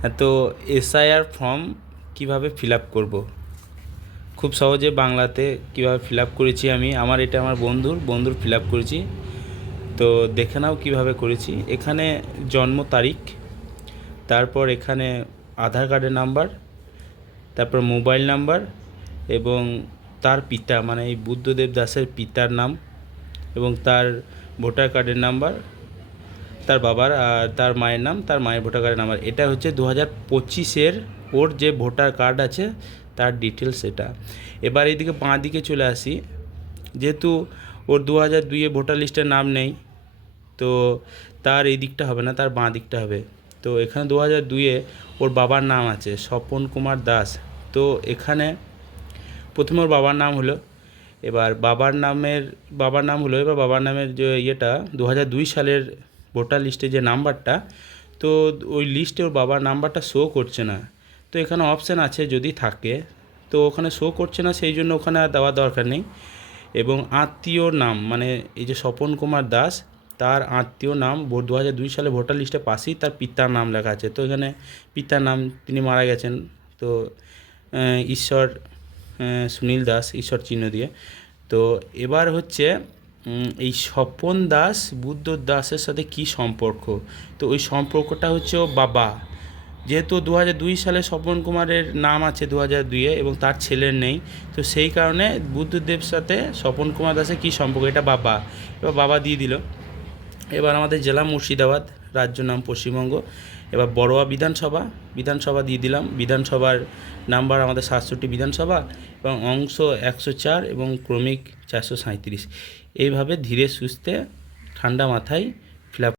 হ্যাঁ, তো SIR form কিভাবে ফিল আপ করবো, খুব সহজে বাংলাতে কিভাবে ফিল আপ করেছি আমি। এটা আমার বন্ধুর ফিল আপ করেছি। তো দেখে নাও কীভাবে করেছি। এখানে জন্ম তারিখ, তারপর এখানে আধার কার্ডের নাম্বার, তারপর মোবাইল নাম্বার এবং তার পিতা মানে এই বুদ্ধদেব দাসের পিতার নাম এবং তার ভোটার কার্ডের নাম্বার, তার বাবার আর তার মায়ের নাম, তার মায়ের ভোটার কার্ডের নাম্বার। এটা হচ্ছে 2025-এর ওর যে ভোটার কার্ড আছে তার ডিটেলস এটা। এবার এইদিকে বাঁ দিকে চলে আসি। যেহেতু ওর 2002-এ ভোটার লিস্টের নাম নেই, তো তার এই দিকটা হবে না, তার বাঁ দিকটা হবে। তো এখানে 2002-এ ওর বাবার নাম আছে স্বপন কুমার দাস। তো এখানে প্রথমে ওর বাবার নাম হলো, এবার বাবার নামের যে ইয়েটা 2002 সালের ভোটার লিস্টে যে নাম্বারটা, তো ওই লিস্টে ওর বাবার নাম্বারটা শো করছে না। তো এখানে অপশান আছে যদি থাকে, তো ওখানে শো করছে না, সেই জন্য ওখানে আর দেওয়ার দরকার নেই। এবং আত্মীয় নাম মানে এই যে স্বপন কুমার দাস, তার আত্মীয় নাম 2002 সালে ভোটার লিস্টের পাশেই তার পিতার নাম লেখা আছে। তো এখানে পিতার নাম, তিনি মারা গেছেন, তো ঈশ্বর সুনীল দাস, ঈশ্বর চিহ্ন দিয়ে। তো এবার হচ্ছে এই স্বপন দাস বুদ্ধ দাসের সাথে কি সম্পর্ক, তো ওই সম্পর্কটা হচ্ছে ও বাবা। যেহেতু 2002 সালে স্বপন কুমারের নাম আছে 2002-এ এবং তার ছেলের নেই, তো সেই কারণে বুদ্ধদেব সাথে স্বপন কুমার দাসের কী সম্পর্ক, এটা বাবা। এবার বাবা দিয়ে দিল। এবার আমাদের জেলা মুর্শিদাবাদ, রাজ্য নাম পশ্চিমবঙ্গ। এবার বড়োয়া বিধানসভা দিয়ে দিলাম। বিধানসভার নাম্বার আমাদের 67 বিধানসভা এবং অংশ 104 এবং ক্রমিক 437। এইভাবে ধীরে সুস্থে ঠান্ডা মাথায়